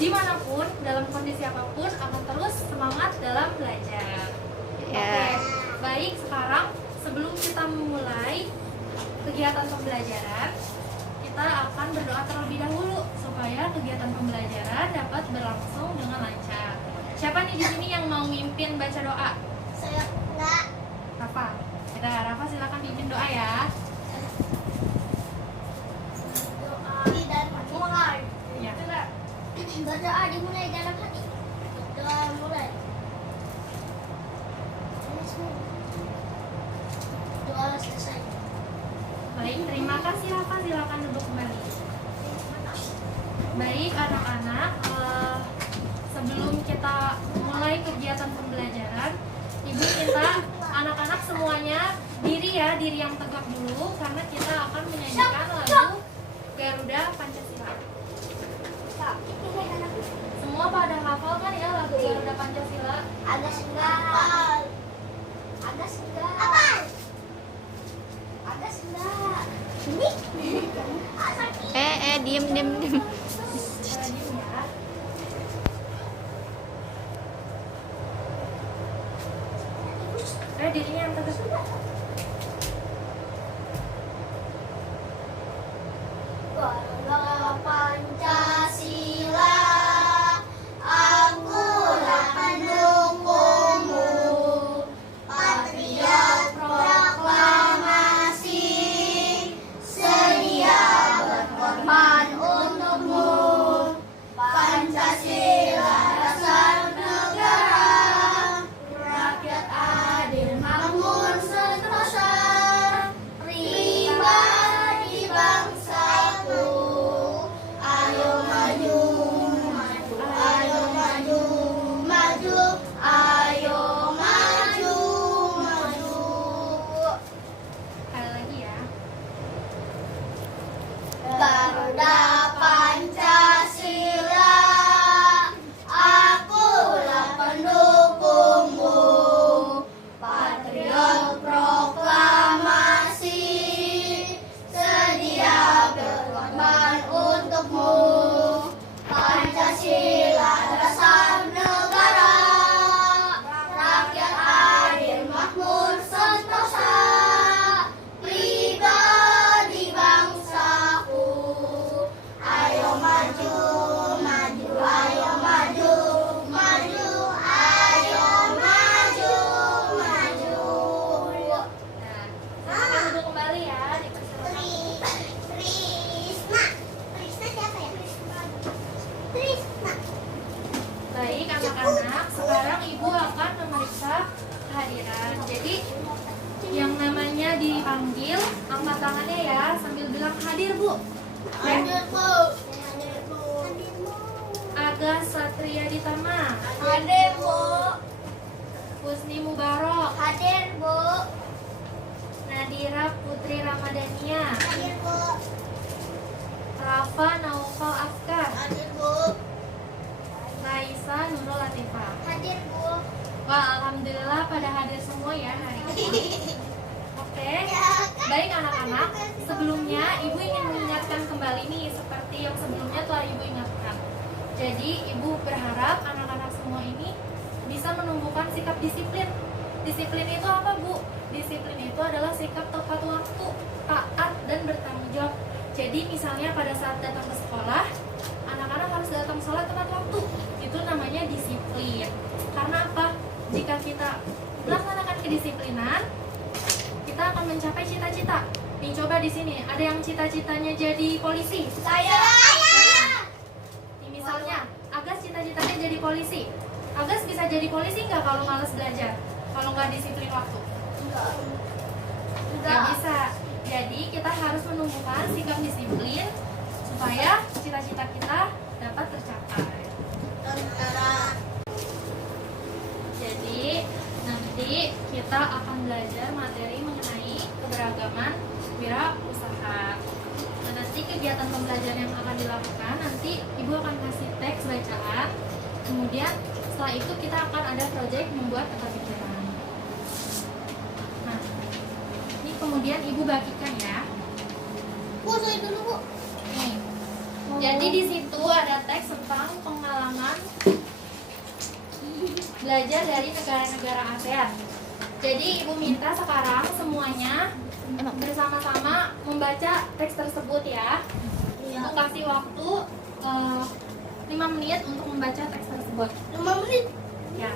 dimanapun, dalam kondisi apapun akan terus semangat dalam belajar. Oke, baik, sekarang sebelum kita memulai kegiatan pembelajaran, kita akan berdoa terlebih dahulu supaya kegiatan pembelajaran dapat berlangsung dengan lancar. Siapa nih di sini yang mau mimpin baca doa? Saya enggak. Rafa. Udah, Rafa silakan pimpin doa ya. Doa dan mulai. Ya. Berdoa dimulai dalam hati. Doa mulai. Doa selesai. Baik, terima kasih Rafa, silakan duduk kembali. Baik anak-anak, sebelum kita mulai kegiatan pembelajaran, Ibu minta anak-anak semuanya diri yang tegak dulu karena kita akan menyanyikan lagu Garuda Pancasila. Semua pada hafal kan ya lagu Garuda Pancasila? Agak enggak. Agak enggak. Agak enggak. Ini? Diem. Dirinya yang tegak. Garuda Pancasila, akulah pendukungmu, patriot proklamasi, sedia berkorban untukmu, Pancasila dasar negara, rakyat adil makmur sentosa, pribadi bangsaku, ayo maju, ayo maju, ayo maju. Sekali lagi ya. Garuda Pancasila, akulah pendukungmu, patriot proklamasi, sedia berkorban untukmu, Pancasila dasar negara, rakyat adil makmur sentosa, pribadi bangsaku, ayo maju, ayo maju, ayo maju. Nah, silakan duduk kembali ya, dipersilakan. Prisna siapa ya? Prisna. Baik anak-anak, sekarang Ibu akan memeriksa kehadiran. Jadi yang namanya dipanggil, angkat tangannya ya, sambil bilang hadir Bu. Hadir Bu. Agas Satria Ditama, Hadir Bu. Husni Mubarok, Hadir Bu. Nadira Putri Ramadhania, Hadir Bu. Rafa Naufal Afkar, Hadir Bu. Raisa Nurul Latifah. Hadir Bu. Wah, alhamdulillah pada hadir semua ya hari ini. Oke, baik anak-anak, sebelumnya Ibu ingin mengingatkan kembali nih seperti yang sebelumnya telah Ibu ingatkan. Jadi Ibu berharap anak-anak semua ini bisa menumbuhkan sikap disiplin. Disiplin itu apa Bu? Disiplin itu adalah sikap tepat waktu, taat dan bertanggung jawab. Jadi misalnya pada saat datang ke sekolah, anak-anak harus datang sholat tepat waktu. Itu namanya disiplin. Karena apa? Jika kita melaksanakan kedisiplinan, kita akan mencapai cita-cita. Nih coba di sini, ada yang cita-citanya jadi polisi? Saya. Nih misalnya, Agas cita-citanya jadi polisi. Agas bisa jadi polisi nggak kalau malas belajar? Kalau nggak disiplin waktu? Nggak bisa. Jadi kita harus menumbuhkan sikap disiplin supaya cita-cita kita dapat tercapai. Jadi nanti kita akan belajar materi mengenai keberagaman wirausaha. Nah, nanti kegiatan pembelajaran yang akan dilakukan, nanti Ibu akan kasih teks bacaan. Kemudian setelah itu kita akan ada proyek membuat peta pikiran. Nah, ini kemudian Ibu bagikan ya. Bu, saya dulu Bu. Nih. Jadi di situ ada teks tentang pengalaman belajar dari negara-negara ASEAN. Jadi Ibu minta sekarang semuanya bersama-sama membaca teks tersebut ya. Ibu kasih waktu 5 menit untuk membaca teks tersebut. 5 menit. Ya.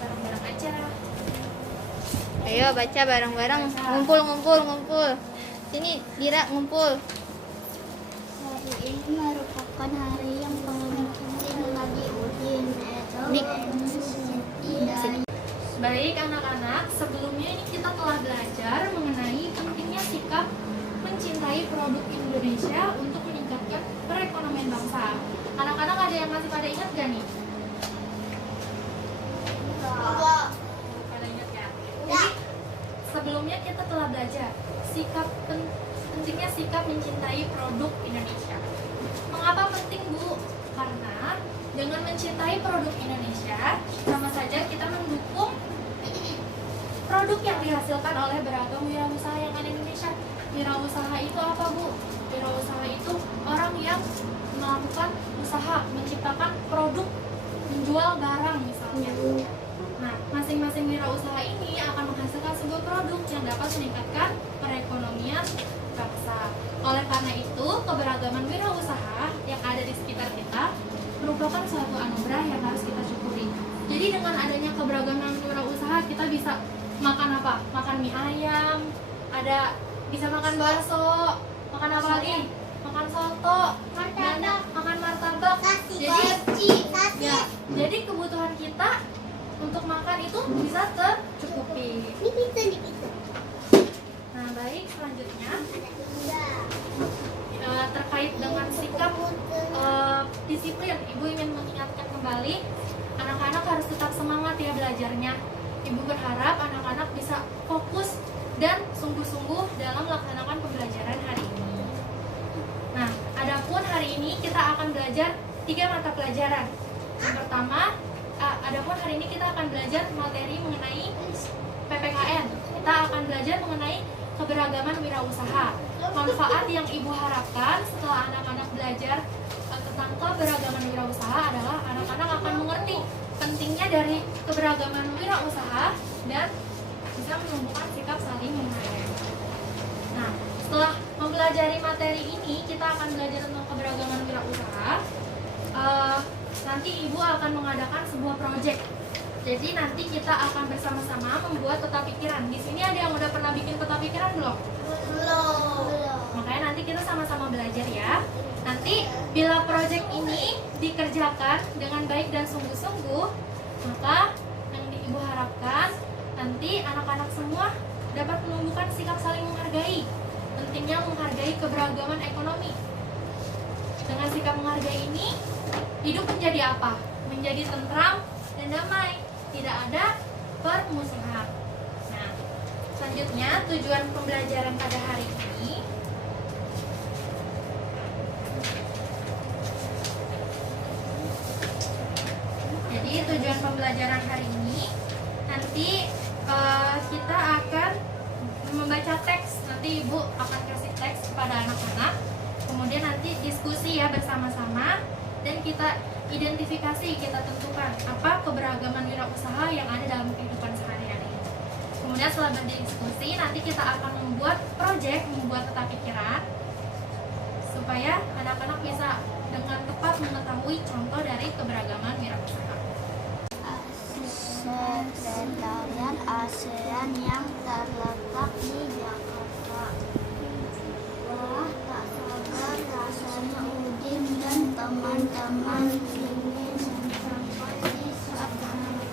Bareng-bareng aja. Ayo baca bareng-bareng. Ngumpul. Sini Dira ngumpul. Hari ini merupakan hari yang paling penting bagi Udin. Baik anak-anak, sebelumnya ini kita telah belajar mengenai pentingnya sikap mencintai produk Indonesia untuk meningkatkan perekonomian bangsa. Anak-anak ada yang masih pada ingat gak nih? Pada ingat ya? Jadi sebelumnya kita telah belajar pentingnya sikap mencintai produk Indonesia. Mengapa penting, Bu? Karena dengan mencintai produk Indonesia, sama saja kita mendukung produk yang dihasilkan oleh beragam wirausaha yang ada di Indonesia. Wirausaha itu apa, Bu? Wirausaha itu orang yang melakukan usaha, menciptakan produk, menjual barang misalnya. Nah, masing-masing wirausaha ini akan menghasilkan sebuah produk yang dapat meningkatkan perekonomian bangsa. Oleh karena itu, keberagaman wirausaha yang ada di sekitar kita merupakan suatu anugerah yang harus kita syukuri. Jadi dengan adanya keberagaman wirausaha, kita bisa makan apa? Makan mie ayam, bisa makan bakso, makan apa lagi? Makan soto, dan makan martabak. Jadi kebutuhan kita untuk makan itu bisa tercukupi. Nah, baik, selanjutnya terkait dengan sikap disiplin, Ibu ingin mengingatkan kembali anak-anak harus tetap semangat ya belajarnya. Ibu berharap anak-anak bisa fokus dan sungguh-sungguh dalam melaksanakan pembelajaran hari ini. Nah, adapun hari ini kita akan belajar 3 mata pelajaran. Yang pertama, adapun hari ini kita akan belajar materi mengenai PPKN. Kita akan belajar mengenai keberagaman wirausaha. Manfaat yang Ibu harapkan setelah anak-anak belajar tentang keberagaman wirausaha adalah anak-anak akan mengerti pentingnya dari keberagaman wirausaha dan bisa menumbuhkan sikap saling menghargai. Nah, setelah mempelajari materi ini, kita akan belajar tentang keberagaman wirausaha. Nanti Ibu akan mengadakan sebuah proyek. Jadi nanti kita akan bersama-sama membuat peta pikiran. Di sini ada yang udah pernah bikin peta pikiran belum? Belum. Makanya nanti kita sama-sama belajar ya. Nanti bila proyek ini dikerjakan dengan baik dan sungguh-sungguh, maka yang Ibu harapkan nanti anak-anak semua dapat menumbuhkan sikap saling menghargai. Pentingnya menghargai keberagaman ekonomi. Dengan sikap menghargai ini, hidup menjadi apa? Menjadi tentram dan damai. Tidak ada permusuhan. Nah, selanjutnya tujuan pembelajaran pada hari ini tujuan pembelajaran hari ini nanti kita akan membaca teks. Nanti Ibu akan kasih teks kepada anak-anak, kemudian nanti diskusi ya bersama-sama, dan kita identifikasi, kita tentukan apa keberagaman wirausaha yang ada dalam kehidupan sehari-hari. Kemudian setelah berdiskusi, nanti kita akan membuat proyek, membuat peta pikiran supaya anak-anak bisa dengan tepat mengetahui contoh dari keberagaman wirausaha. Sekretariat ASEAN yang terletak di Jakarta. Wah, tak sabar rasanya Udin dan teman-teman ingin sampai di sana.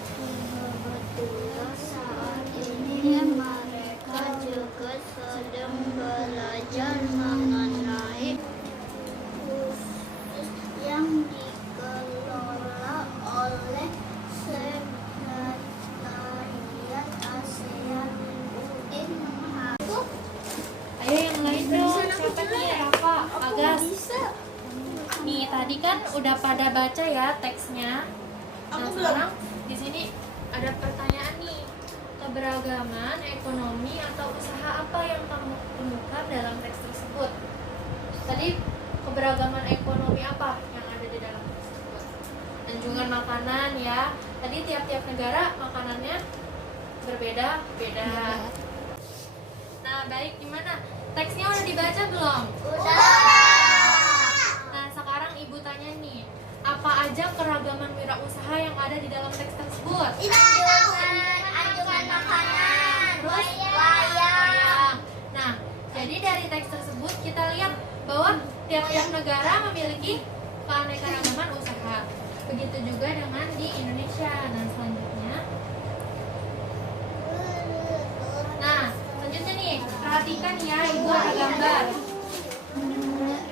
Kebetulan saat ini mereka juga sedang belajar mengenai kursus yang dikelola oleh Sekretariat ASEAN. Udin menghadap. Ayo yang lain dong, siapa nih? Rafa, Agas. Nih tadi kan udah pada baca ya teksnya. Nah sekarang di sini ada pertanyaan nih. Keberagaman ekonomi atau usaha apa yang kamu temukan dalam teks tersebut? Tadi keberagaman ekonomi apa yang ada di dalam tersebut. Anjungan makanan ya. Tadi tiap-tiap negara makanannya berbeda-beda. Nah, baik, gimana? Teksnya udah dibaca belum? Nah, sekarang ibu tanya nih, apa aja keragaman wirausaha yang ada di dalam teks tersebut? Anjungan makanan, Terus? wayang. Nah, jadi dari teks tersebut kita lihat bahwa tiap-tiap negara memiliki keanekaragaman usaha. Begitu juga dengan di Indonesia. Nah, selanjutnya. Nah, selanjutnya nih, perhatikan ya, ibu ada gambar.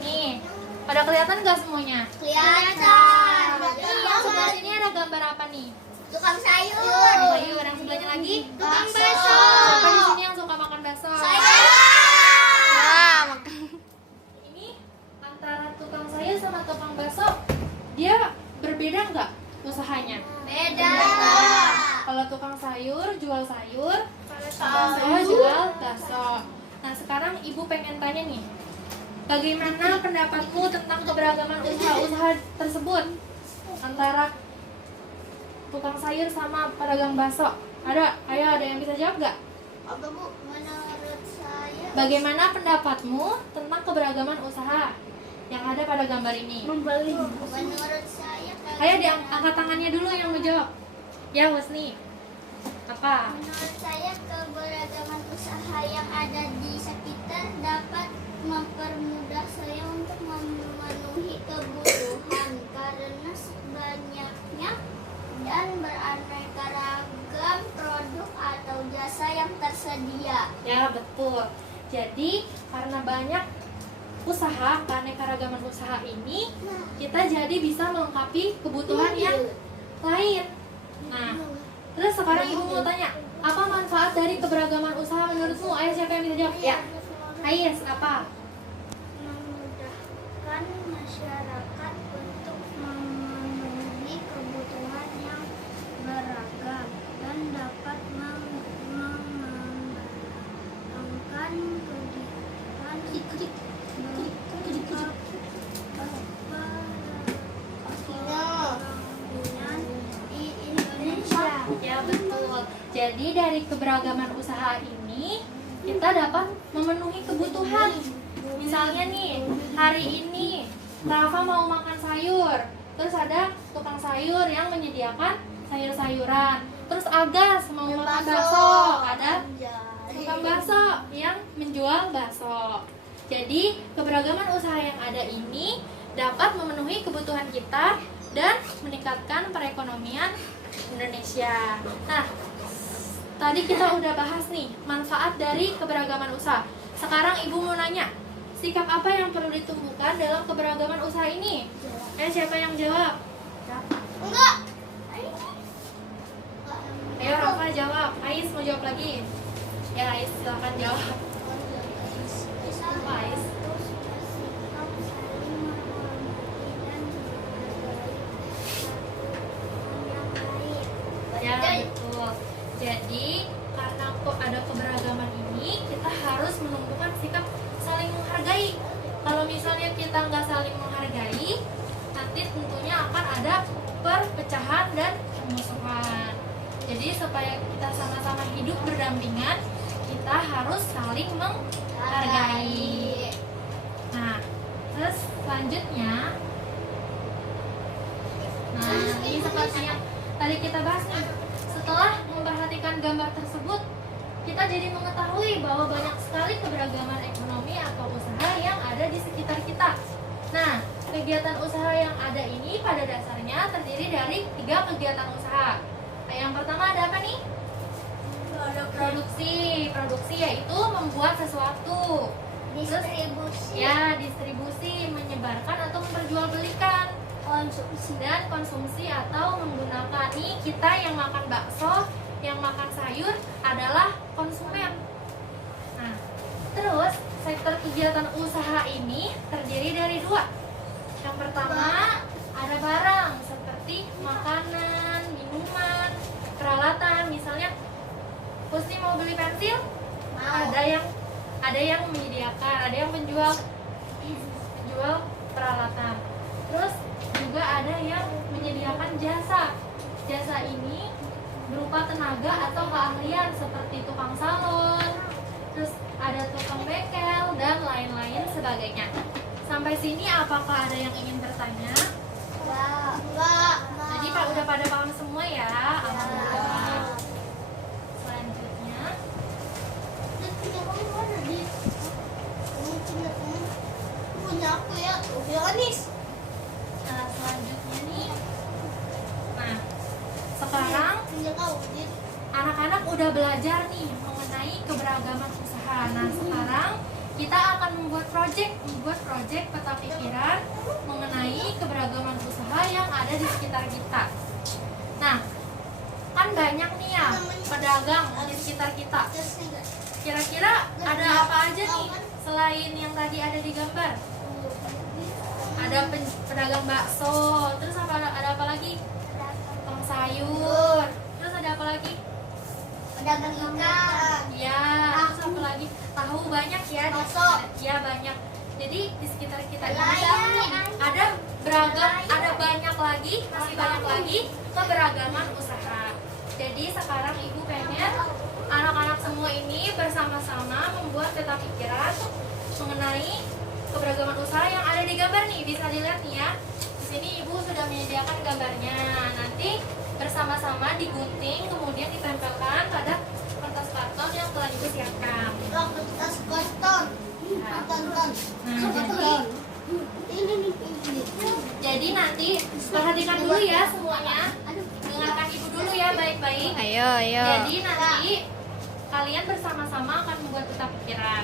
Nih, pada kelihatan nggak semuanya? Kelihatan. Yang sebelah sini ada gambar apa nih? Tukang sayur. Sayur. Yang sebelahnya lagi? Tukang bakso. Siapa di sini yang suka makan bakso? Wah, Ini antara tukang sayur sama tukang bakso, dia berbeda nggak usahanya? Beda. Kalau tukang sayur jual sayur, bakso jual bakso. Nah, sekarang ibu pengen tanya nih, bagaimana pendapatmu tentang keberagaman usaha-usaha tersebut antara tukang sayur sama pedagang bakso? Ada? Ayo, ada yang bisa jawab nggak? Apa Bu? Menurut saya Bagaimana pendapatmu tentang keberagaman usaha yang ada pada gambar ini? menurut saya Ayo diangkat tangannya dulu yang mau jawab. Ya, Husni. Apa? menurut saya keberagaman usaha yang ada di sekitar dapat mempermudah saya untuk memenuhi kebutuhan karena banyaknya dan beraneka ragam produk atau jasa yang tersedia. Ya, betul. Jadi, karena banyak usaha, keanekaragaman usaha ini, kita jadi bisa melengkapi kebutuhan yang lain. Nah, terus sekarang ibu mau tanya, apa manfaat dari keberagaman usaha menurutmu? Ayo, siapa yang bisa jawab? Ya. Ais, apa? Memudahkan masyarakat untuk memenuhi kebutuhan yang beragam dan dapat mengembangkan kegiatan di Indonesia. Ya, betul. Jadi dari keberagaman usaha ini kita dapat memenuhi kebutuhan. Misalnya nih, hari ini Rafa mau makan sayur, terus ada tukang sayur yang menyediakan sayur-sayuran. Terus Agas mau makan bakso, ada tukang bakso yang menjual bakso. Jadi keberagaman usaha yang ada ini dapat memenuhi kebutuhan kita dan meningkatkan perekonomian Indonesia. Nah, tadi kita udah bahas nih manfaat dari keberagaman usaha. Sekarang ibu mau nanya, sikap apa yang perlu ditumbuhkan dalam keberagaman usaha ini? Siapa yang jawab? Enggak. Ayo Rafa jawab. Ais mau jawab lagi? Ya Ais, silakan jawab. Apa Ais? Ya betul. Jadi karena kok ada keberagaman ini, kita harus menumbuhkan sikap saling menghargai. Kalau misalnya kita nggak saling menghargai, nanti tentunya akan ada perpecahan dan permusuhan. Jadi supaya kita sama-sama hidup berdampingan, kita harus saling menghargai. Nah, terus selanjutnya, nah ini seperti yang tadi kita bahas nih. Setelah memperhatikan gambar tersebut, kita jadi mengetahui bahwa banyak sekali keberagaman ekonomi atau usaha yang ada di sekitar kita. Nah, kegiatan usaha yang ada ini pada dasarnya terdiri dari 3 kegiatan usaha. Nah, yang pertama ada apa nih? Produksi. Produksi yaitu membuat sesuatu. Distribusi. Ya, distribusi, menyebarkan atau memperjualbelikan. Konsumsi dan konsumsi atau menggunakan. Nih kita yang makan bakso, yang makan sayur adalah konsumen. Nah, terus sektor kegiatan usaha ini terdiri dari 2. Yang pertama ada barang seperti makanan, minuman, peralatan. Misalnya, Husni mau beli pensil, ada yang menyediakan, ada yang menjual peralatan. Terus juga ada yang menyediakan jasa. Jasa ini berupa tenaga atau keahlian seperti tukang salon, terus ada tukang bengkel dan lain-lain sebagainya. Sampai sini apakah ada yang ingin bertanya? Enggak. Jadi Pak udah pada paham semua ya? Alhamdulillah. Selanjutnya, Punya kamu mana, Dit? Kamu punya kamu. Punya aku ya. Punya Anis. selanjutnya nih. Nah, sekarang Punya kau, Dit. anak-anak udah belajar nih mengenai keberagaman usaha. Nah, sekarang kita akan membuat project peta pikiran mengenai keberagaman usaha yang ada di sekitar kita. Nah, kan banyak nih ya pedagang di sekitar kita. Kira-kira ada apa aja nih selain yang tadi ada di gambar? Ada pedagang bakso, terus ada apa lagi? Tukang sayur, terus ada apa lagi? Pedagang ikan. Ya, terus apa lagi? Tahu banyak ya, Bakso. ya banyak. Jadi di sekitar kita ini Nelayan. ada beragam, ada banyak lagi, masih banyak lagi keberagaman usaha. Jadi sekarang ibu pengen anak-anak semua ini bersama-sama membuat peta pikiran mengenai keberagaman usaha yang ada di gambar nih. Bisa dilihat nih ya. Di sini ibu sudah menyediakan gambarnya. Nanti bersama-sama digunting kemudian ditempelkan pada kertas karton yang telah ibu siapkan. Kertas karton. Karton. Nah, Ini. jadi nanti perhatikan dulu ya semuanya. Dengarkan ibu dulu ya baik-baik. Ayo. Jadi nanti kalian bersama-sama akan membuat peta pikiran.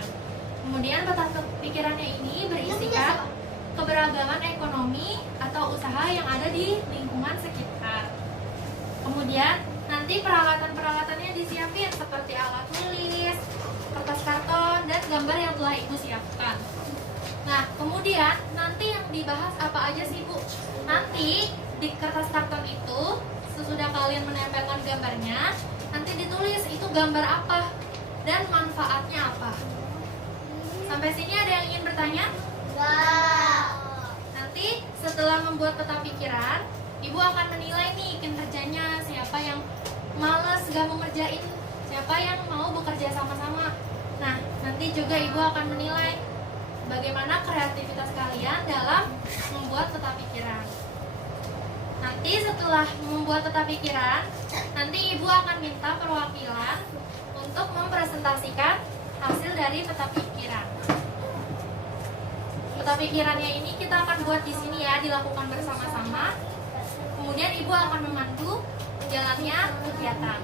Kemudian peta pikirannya ini berisikan keberagaman ekonomi atau usaha yang ada di lingkungan sekitar. Kemudian nanti peralatan-peralatannya disiapin seperti alat tulis, kertas karton, dan gambar yang telah ibu siapkan. Nah, kemudian nanti yang dibahas apa aja sih Bu? Nanti di kertas karton itu sesudah kalian menempelkan gambarnya, nanti ditulis itu gambar apa dan manfaatnya apa. Sampai sini ada yang ingin bertanya? Enggak. Nanti setelah membuat peta pikiran, ibu akan menilai nih kinerjanya, siapa yang males gak mau ngerjain, siapa yang mau bekerja sama-sama. Nah, nanti juga ibu akan menilai bagaimana kreativitas kalian dalam membuat peta pikiran. Nanti setelah membuat peta pikiran, nanti ibu akan minta perwakilan untuk mempresentasikan hasil dari peta pikiran. Peta pikirannya ini kita akan buat di sini ya, dilakukan bersama-sama. Kemudian ibu akan memandu jalannya kegiatan.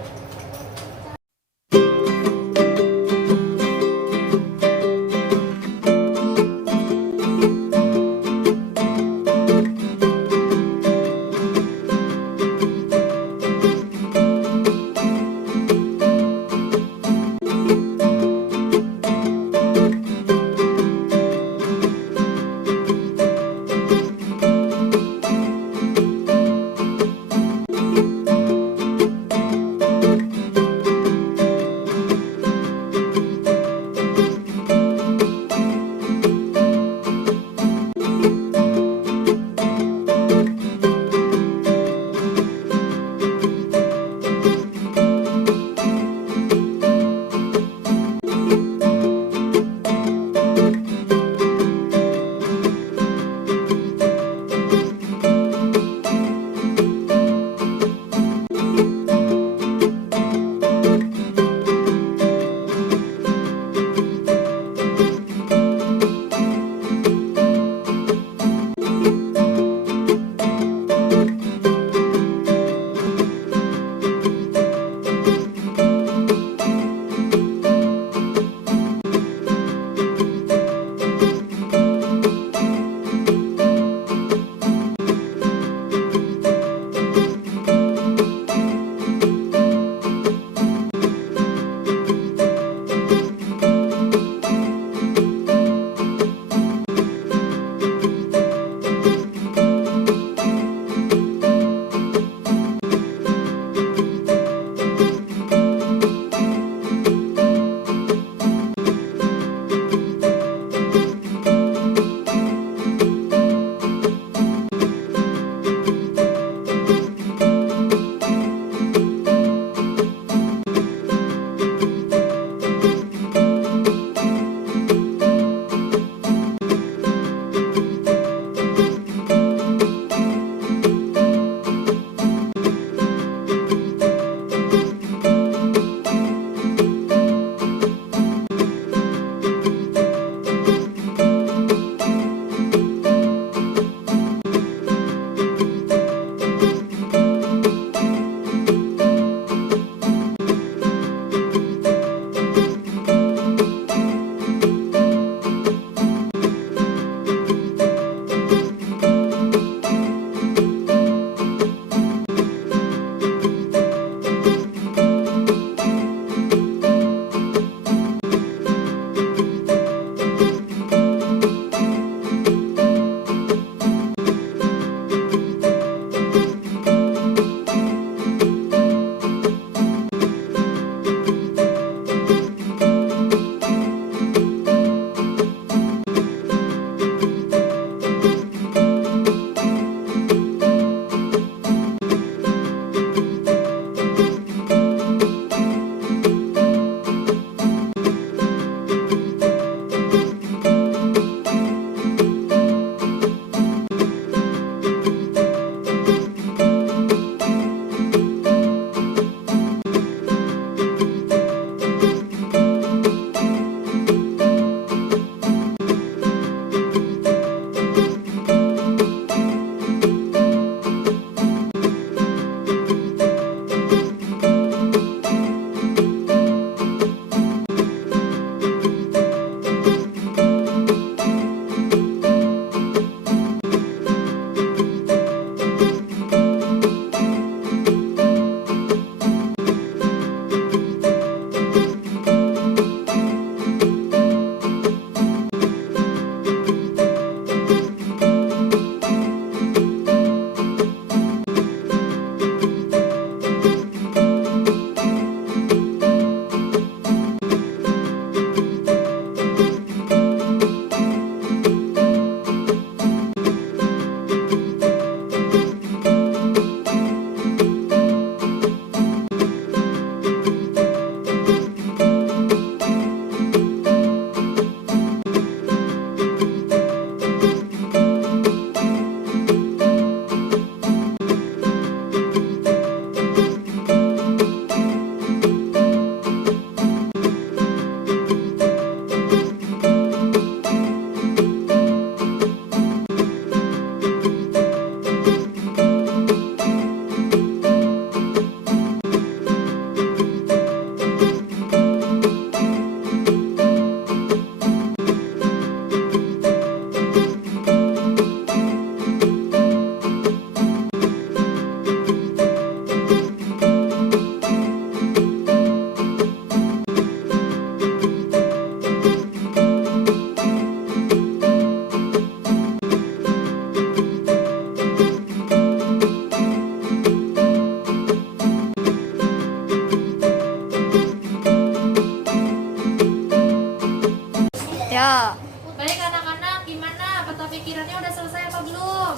Baik anak-anak, gimana? Peta pikirannya udah selesai apa belum?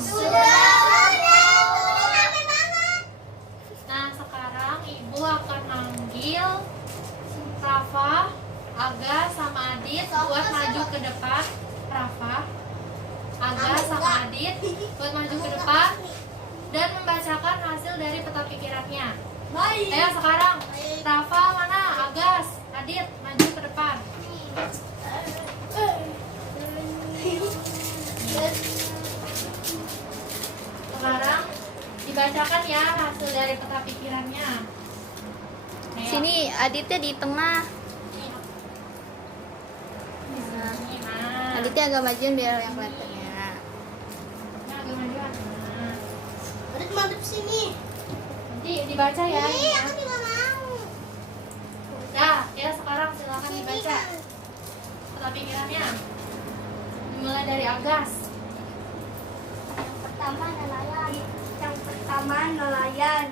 Nah, sekarang ibu akan manggil Rafa, Aga, sama Adit buat maju ke depan. Rafa, Aga, sama Adit buat maju ke depan dan membacakan hasil dari peta pikirannya. Ayo sekarang, Rafa mana? Agas, Adit, maju ke depan. Sekarang dibacakan ya hasil dari peta pikirannya. Ayo. Sini Aditnya di tengah. Nah, Aditnya agak majuin biar yang kelihatan ya. Nah, agak majuan. Nah, Adit madep sini. nanti dibaca ya. Aku juga mau. Udah, ya sekarang silakan dibaca peta pikirannya. Dimulai dari Agas. Yang pertama nelayan.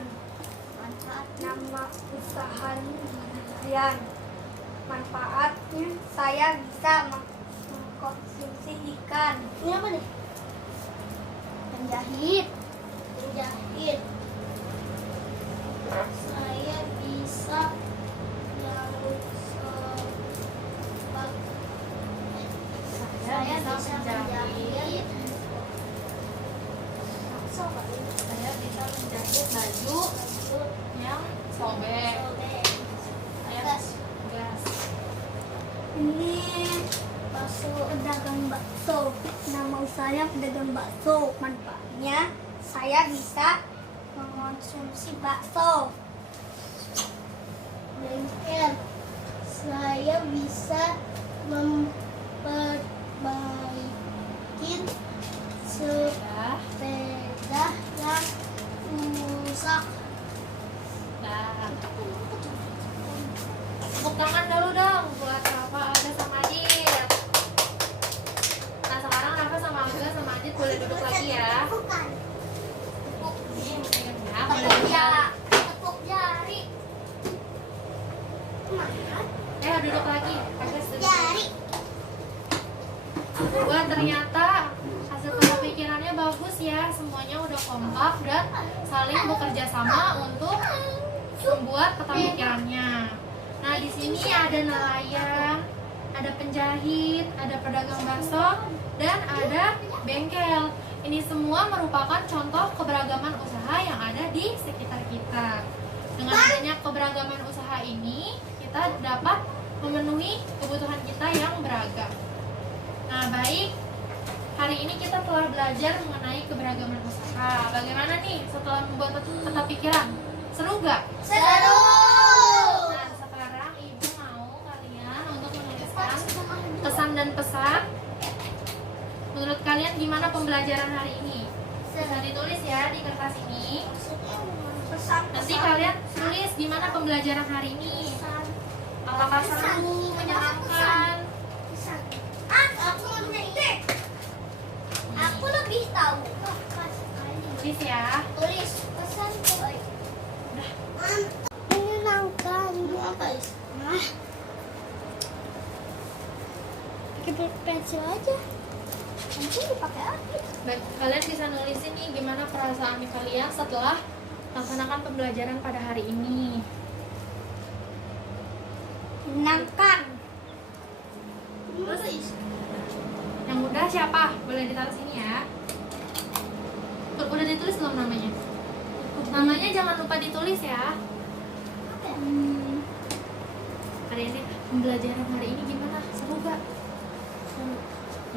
Nama usaha nelayan. Manfaatnya saya bisa mengkonsumsi ikan. Ini apa nih? Penjahit. Saya bisa Saya bisa menjahit. Saya bisa menjahit baju yang sobek. Saya gas. Ini pedagang bakso. Nama usahanya pedagang bakso. Manfaatnya saya bisa mengonsumsi bakso. Bengkel. Saya bisa memperbaiki Ya. sepeda yang rusak. Nah, tepuk tangan dulu dong buat Rafa, Aga, sama Adit. Nah, sekarang Rafa sama Aga sama Adit boleh duduk lagi ya. Bukan. Tepuk ini pegang ya, boleh duduk lagi. Tepuk jari. Duduk lagi. Aga duduk. Jari. Wah, ternyata hasil peta pikirannya bagus ya. Semuanya udah kompak dan saling bekerja sama untuk membuat peta pikirannya. Nah, di sini ada nelayan, ada penjahit, ada pedagang bakso, dan ada bengkel. Ini semua merupakan contoh keberagaman usaha yang ada di sekitar kita. Dengan adanya keberagaman usaha ini, kita dapat memenuhi kebutuhan kita yang beragam. Nah, baik. Hari ini kita telah belajar mengenai keberagaman usaha. Bagaimana nih setelah membuat peta pikiran? Seru gak? Seru. Nah, sekarang ibu mau kalian untuk menuliskan pesan dan pesan. Menurut kalian gimana pembelajaran hari ini? Bisa ditulis ya di kertas ini. Nanti kalian tulis gimana pembelajaran hari ini. Apakah seru, menyenangkan? Aku mau ide. Aku lebih tahu. Tulis ya. Tulis pesan boy. Menyenangkan. Apa is? Pakai pensil aja. Nanti dipakai api. Baik, kalian bisa nulisin nih gimana perasaan kalian setelah melaksanakan pembelajaran pada hari ini. Menyenangkan. Terus yang udah siapa? Boleh ditaruh sini ya. Udah ditulis belum namanya? Namanya jangan lupa ditulis ya. Hari ini pembelajaran hari ini gimana? Seru gak? Seru.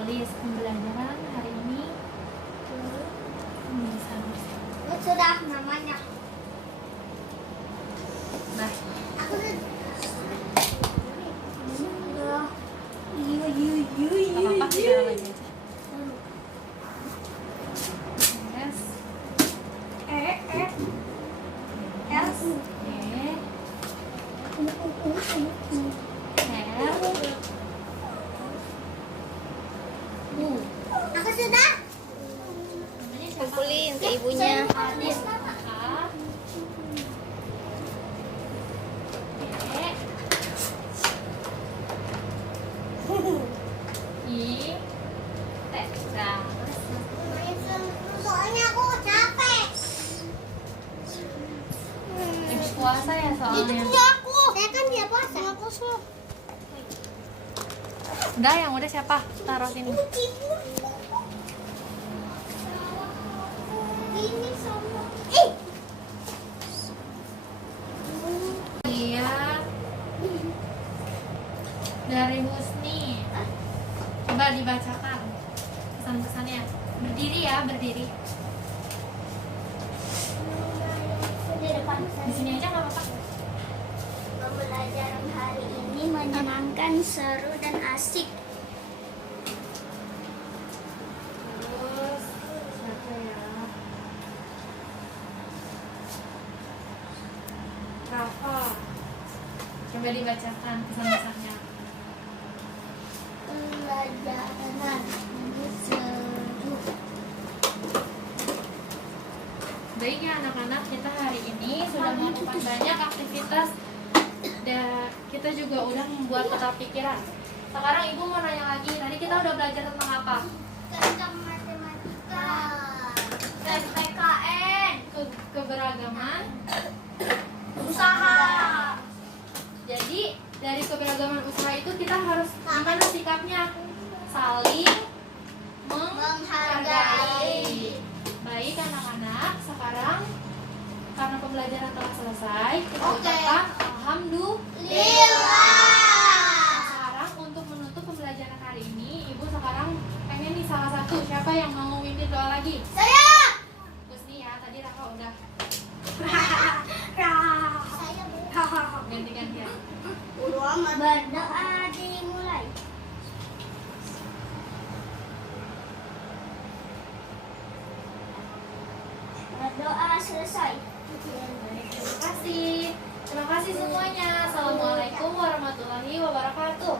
Tulis pembelajaran hari ini. Sudah namanya. Nah, Aku udah. gak apa-apa sih dalam aja. Yes. S. Aku sudah. Namanya siapa? Kumpulin ke ibunya. Adit. A. I. Nah, Soalnya aku capek. habis puasa ya Itu soalnya. punya aku. Saya kan dia puasa. Aku semua. Udah, yang udah siapa? Taruh sini. Ini sama. Lihat dari Husni. Coba dibacakan pesan-pesannya. Berdiri ya, berdiri. Di depan Di sini aja nggak apa-apa. Pembelajaran hari ini menyenangkan, seru dan asik. Terus siapa ya? Rafa. Coba dibacakan pesan-pesannya. Pembelajaran ini seru. Baik ya anak-anak, kita hari ini sudah melakukan banyak aktivitas dan kita juga udah membuat peta pikiran. Sekarang ibu mau nanya lagi, tadi kita udah belajar tentang apa? Tentang matematika. PPKN. Keberagaman. Usaha. Jadi dari keberagaman usaha itu kita harus gimana sikapnya? Saling menghargai. Baik anak-anak, sekarang karena pembelajaran telah selesai, kita Oke. ucapkan alhamdulillah. Lillah. Sekarang untuk menutup pembelajaran hari ini, ibu sekarang pengen nih salah satu siapa yang mau mimpin doa lagi? Saya. Husni ya, tadi Rafa udah Saya ganti-gantian. Bodo amat. Berdoa dimulai. Berdoa selesai. Baik, terima kasih. Terima kasih semuanya. Assalamualaikum warahmatullahi wabarakatuh.